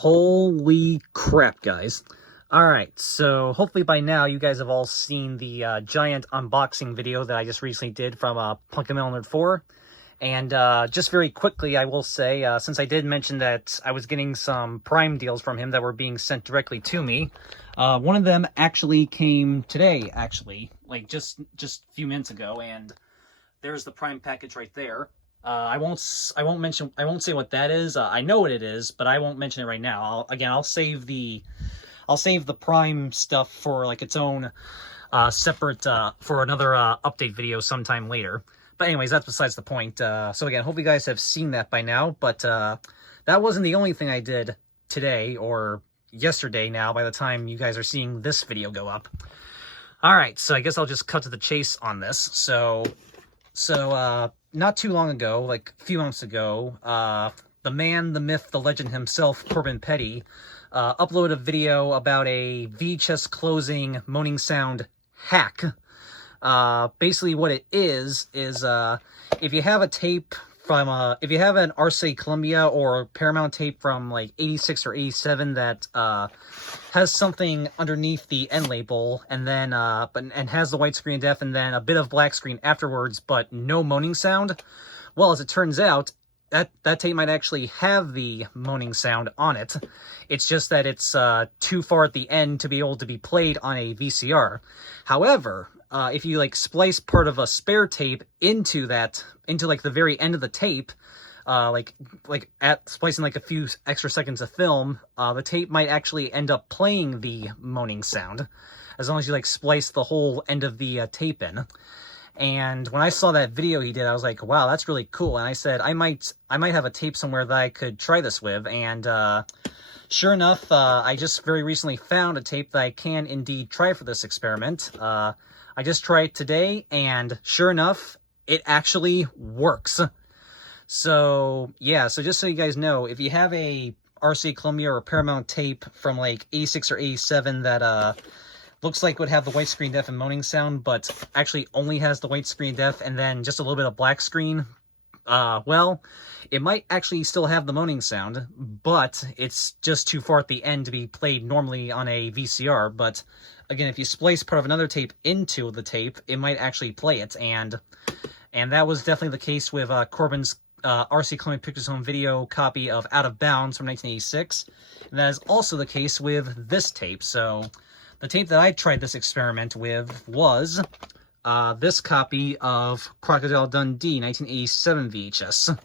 Holy crap, guys. Alright, so hopefully by now you guys have all seen the giant unboxing video that I just recently did from Pumpkin Melon 4. And just very quickly, I will say, since I did mention that I was getting some Prime deals from him that were being sent directly to me, one of them actually came today, actually, like just a few minutes ago, and there's the Prime package right there. I won't say what that is. I know what it is, but I won't mention it right now. I'll save the Prime stuff for like its own separate for another update video sometime later. But anyways, that's besides the point. So again, hope you guys have seen that by now. But that wasn't the only thing I did today or yesterday now by the time you guys are seeing this video go up. All right, so I guess I'll just cut to the chase on this. So not too long ago, like a few months ago, the man, the myth, the legend himself, Corbin Petty, uploaded a video about a VHS closing moaning sound hack. Basically what it is if you have a tape from, if you have an RCA Columbia or Paramount tape from like 86 or 87 that, has something underneath the end label and then, and has the white screen def and then a bit of black screen afterwards, but no moaning sound. Well, as it turns out, that tape might actually have the moaning sound on it. It's just that it's, too far at the end to be able to be played on a VCR. However, if you like splice part of a spare tape into like the very end of the tape, like at splicing like a few extra seconds of film, the tape might actually end up playing the moaning sound, as long as you like splice the whole end of the tape in. And when I saw that video he did, I was like, wow, that's really cool. And I said, I might have a tape somewhere that I could try this with. And sure enough, I just very recently found a tape that I can indeed try for this experiment. I just tried it today, and sure enough, it actually works. So, yeah, so just so you guys know, if you have a RCA Columbia or Paramount tape from like 86 or 87 that looks like would have the white screen def and moaning sound, but actually only has the white screen def and then just a little bit of black screen, well, it might actually still have the moaning sound, but it's just too far at the end to be played normally on a VCR. But again, if you splice part of another tape into the tape, it might actually play it, and that was definitely the case with Corbin's RC Columbia Pictures Home Video copy of Out of Bounds from 1986, and that is also the case with this tape. So the tape that I tried this experiment with was this copy of Crocodile Dundee 1987 VHS.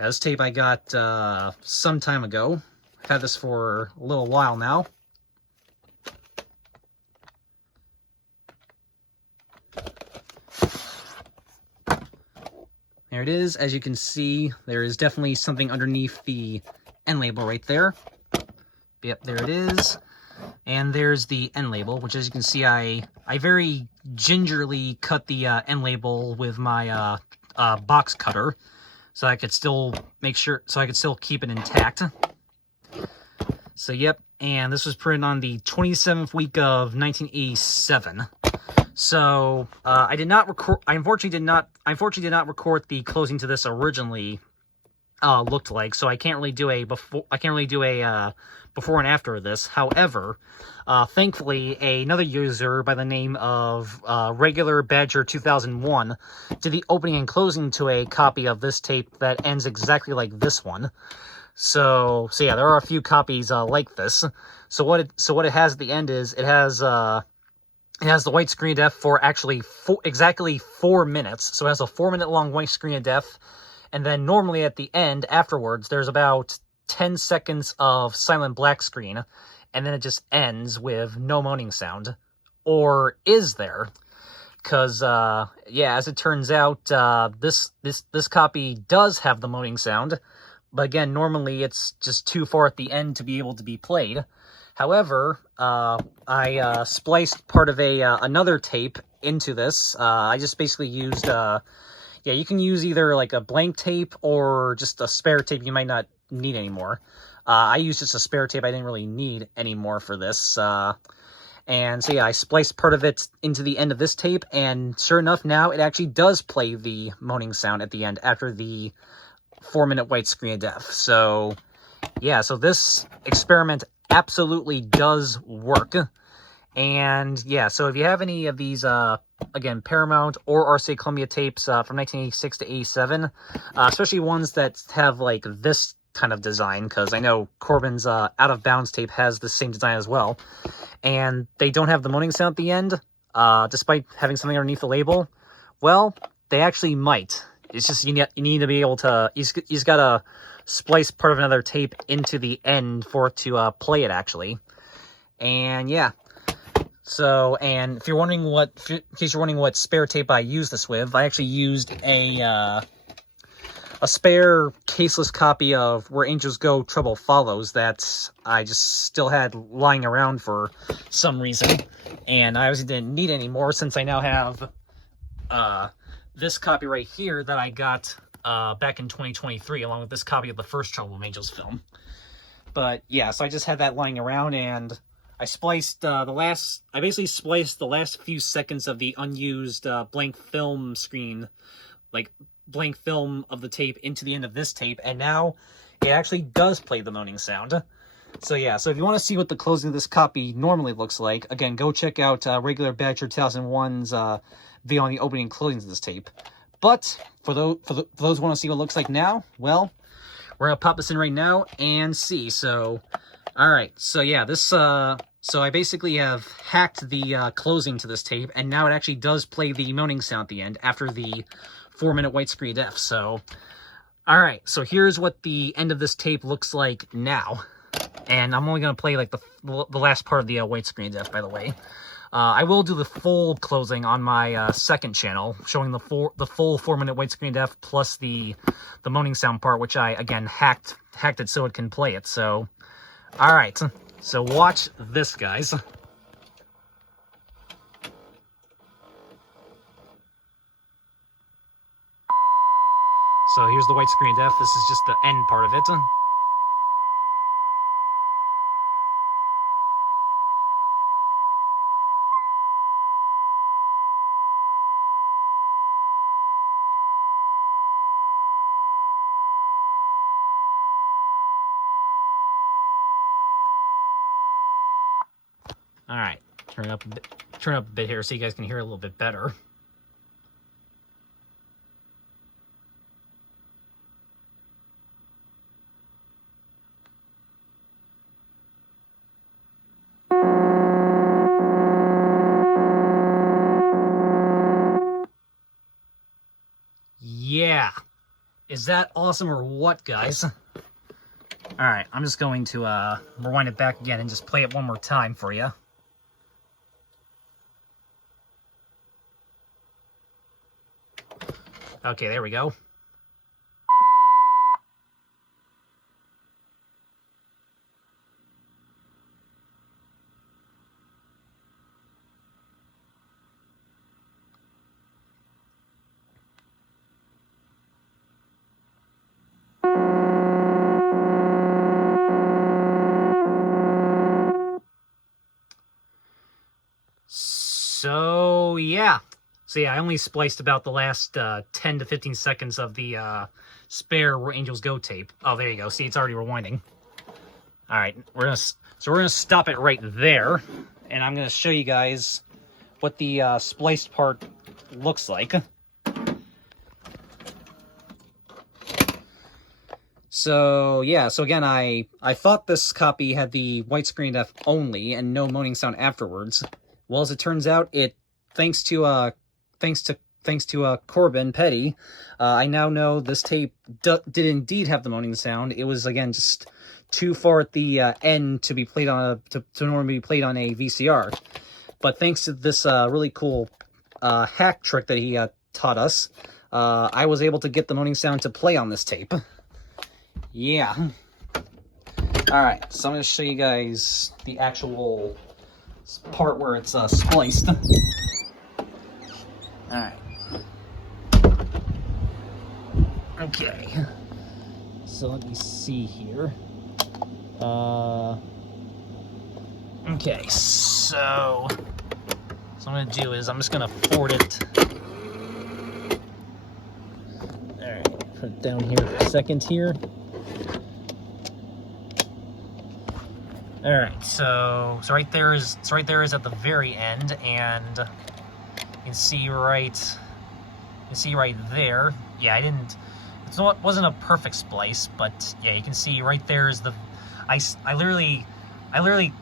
Now, this tape I got some time ago. I've had this for a little while now. There it is. As you can see, there is definitely something underneath the end label right there. Yep, there it is. And there's the end label, which, as you can see, I very gingerly cut the end label with my box cutter, so I could still keep it intact. So yep, and this was printed on the 27th week of 1987. So I unfortunately did not record the closing to this originally looked like, so I can't really do a before and after of this. However, thankfully, another user by the name of Regular Badger 2001 did the opening and closing to a copy of this tape that ends exactly like this one. So yeah, there are a few copies like this. So what it has at the end is it has the white screen def for actually exactly 4 minutes. So it has a 4-minute long white screen def. And then normally at the end, afterwards, there's about 10 seconds of silent black screen. And then it just ends with no moaning sound. Or is there? Because, yeah, as it turns out, this copy does have the moaning sound. But again, normally it's just too far at the end to be able to be played. However, I spliced part of another tape into this. I just basically used, yeah, you can use either like a blank tape or just a spare tape you might not need anymore. I used just a spare tape I didn't really need anymore for this. And so yeah, I spliced part of it into the end of this tape, and sure enough, now it actually does play the moaning sound at the end after the 4-minute white screen def. So yeah, so this experiment absolutely does work. And yeah, so if you have any of these, again, Paramount or RCA Columbia tapes from 1986 to 87, especially ones that have like this kind of design, because I know Corbin's Out of Bounds tape has the same design as well, and they don't have the moaning sound at the end, despite having something underneath the label, well, they actually might. It's just you need to be able to, you just gotta splice part of another tape into the end for it to play it, actually. And yeah. So, and if you're wondering in case you're wondering what spare tape I used this with, I actually used a spare caseless copy of Where Angels Go, Trouble Follows that I just still had lying around for some reason. And I obviously didn't need any more since I now have this copy right here that I got back in 2023, along with this copy of the first Trouble Angels film. But yeah, so I just had that lying around, and I spliced I basically spliced the last few seconds of the unused blank film screen, like blank film of the tape, into the end of this tape, and now it actually does play the moaning sound. So yeah, so if you want to see what the closing of this copy normally looks like, again, go check out regular Badger 2001's video on the opening and closings of this tape. But for those who want to see what it looks like now, well, we're gonna pop this in right now and see. So, all right, so yeah, this so I basically have hacked the closing to this tape, and now it actually does play the moaning sound at the end after the 4-minute white screen F. So, all right, so here's what the end of this tape looks like now, and I'm only gonna play like the last part of the white screen F, by the way. I will do the full closing on my second channel, showing the full 4-minute white screen F plus the moaning sound part, which I again hacked it so it can play it. So, all right, so watch this, guys. So here's the white screen F. This is just the end part of it. All right, turn up a bit here so you guys can hear a little bit better. Yeah, is that awesome or what, guys? All right, I'm just going to rewind it back again and just play it one more time for you. Okay, there we go. So, yeah. So yeah, I only spliced about the last 10 to 15 seconds of the spare Where Angels Go tape. Oh, there you go. See, it's already rewinding. All right, we're gonna stop it right there, and I'm gonna show you guys what the spliced part looks like. So yeah, so again, I thought this copy had the white screen F only and no moaning sound afterwards. Well, as it turns out, thanks to Corbin Petty, I now know this tape did indeed have the moaning sound. It was, again, just too far at the end to be played on to normally be played on a VCR. But thanks to this really cool hack trick that he taught us, I was able to get the moaning sound to play on this tape. Yeah. All right, so I'm going to show you guys the actual part where it's spliced. Alright. Okay. So let me see here. Okay, so what I'm going to do is I'm just going to forward it. Alright, put it down here for a second here. All right, so right there is at the very end, and you can see right there. Yeah, it wasn't a perfect splice, but yeah, you can see right there is the I literally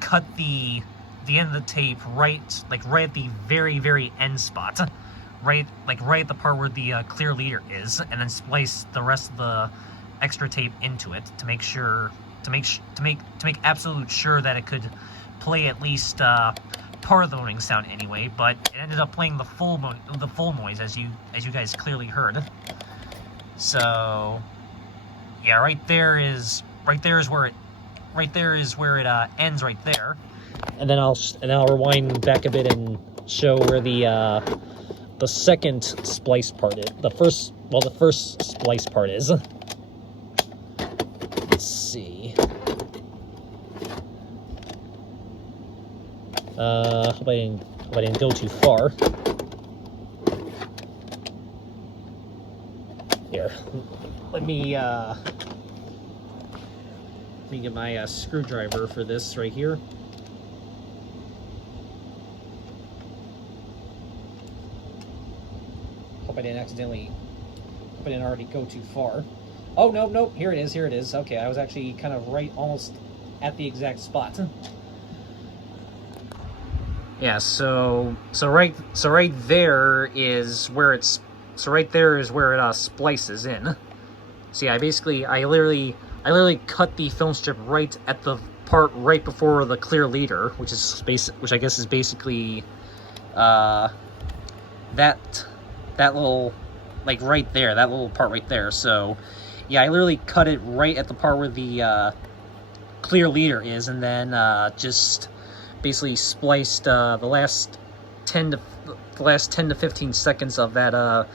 cut the end of the tape right at the very end spot, right at the part where the clear leader is, and then splice the rest of the extra tape into it to make absolute sure that it could play at least part of the moaning sound anyway. But it ended up playing the full noise, as you guys clearly heard. So yeah, right there is where it ends right there. And then I'll rewind back a bit and show where the second splice part is. The first splice part is. Let's see. Hope I didn't go too far. Here, let me get my screwdriver for this right here. Hope I didn't already go too far. Oh, no, here it is. Okay, I was actually kind of almost at the exact spot. Yeah, so right there is where it splices in. See, I literally cut the film strip right at the part right before the clear leader, which I guess is basically that little, right there, that little part right there. So yeah, I literally cut it right at the part where the clear leader is, and then just basically spliced the last 10 to 15 seconds of that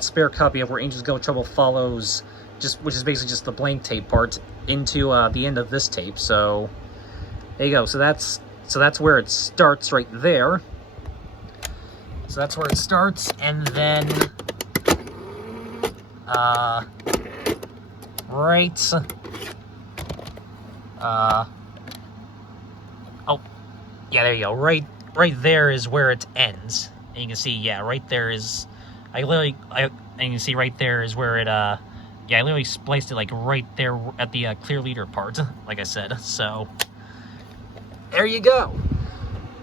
spare copy of Where Angels Go Trouble Follows, which is basically just the blank tape part, into the end of this tape. So there you go. So that's where it starts right there. So that's where it starts, and then oh yeah, there you go. Right there is where it ends, and you can see, yeah, right there is. And you can see right there is where it. Yeah, I literally spliced it right there at the clear leader part, like I said. So there you go.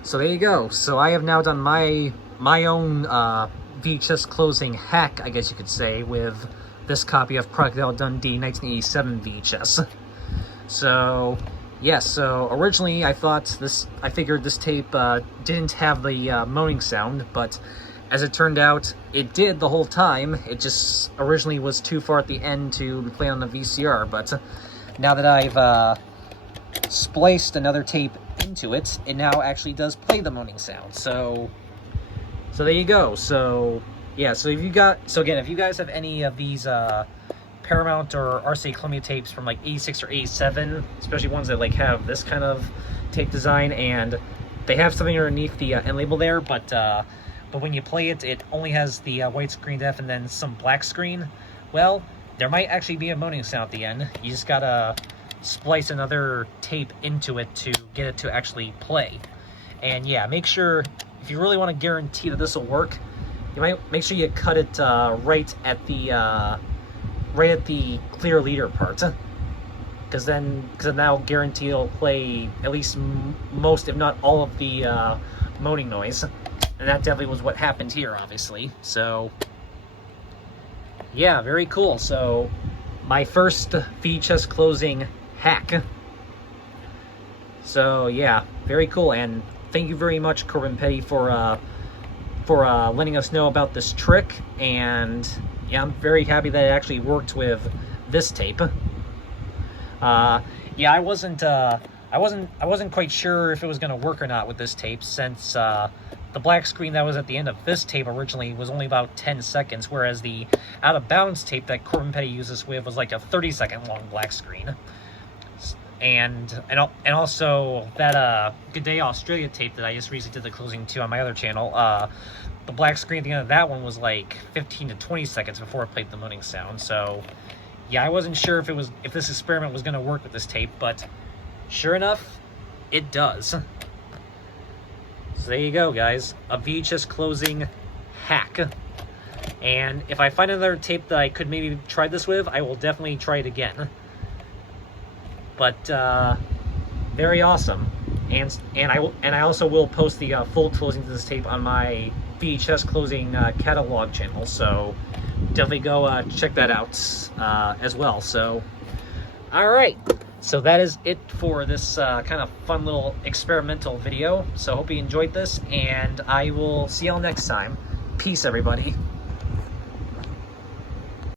So there you go. So I have now done my own VHS closing hack, I guess you could say, with this copy of Crocodile Dundee 1987 VHS. So yeah, so originally I figured this tape didn't have the moaning sound, but as it turned out, it did the whole time. It just originally was too far at the end to play on the VCR, but now that I've spliced another tape into it, it now actually does play the moaning sound. So there you go. So yeah, so if you guys have any of these Paramount or RCA Columbia tapes from 86 or 87, especially ones that have this kind of tape design, and they have something underneath the end label there, but when you play it, it only has the widescreen def and then some black screen. Well, there might actually be a moaning sound at the end. You just gotta splice another tape into it to get it to actually play. And yeah, make sure, if you really want to guarantee that this will work, you might make sure you cut it right at the clear leader part, because then that'll guarantee it'll play at least most, if not all, of the moaning noise. And that definitely was what happened here, obviously. So yeah, very cool. So my first VHS closing hack. So yeah, very cool. And thank you very much, Corbin Petty, for letting us know about this trick. And yeah, I'm very happy that it actually worked with this tape. Yeah, I wasn't quite sure if it was going to work or not with this tape, since the black screen that was at the end of this tape originally was only about 10 seconds, whereas the Out of Bounds tape that Corbin Petty uses with was like a 30-second long black screen. And also that Good Day Australia tape that I just recently did the closing to on my other channel, the black screen at the end of that one was like 15 to 20 seconds before it played the moaning sound. So yeah, I wasn't sure if this experiment was going to work with this tape, but sure enough, it does. So there you go, guys. A VHS closing hack. And if I find another tape that I could maybe try this with, I will definitely try it again. But very awesome. And I also will post the full closing to this tape on my VHS closing catalog channel. So definitely go check that out as well. So, all right. So that is it for this kind of fun little experimental video. So hope you enjoyed this, and I will see y'all next time. Peace, everybody.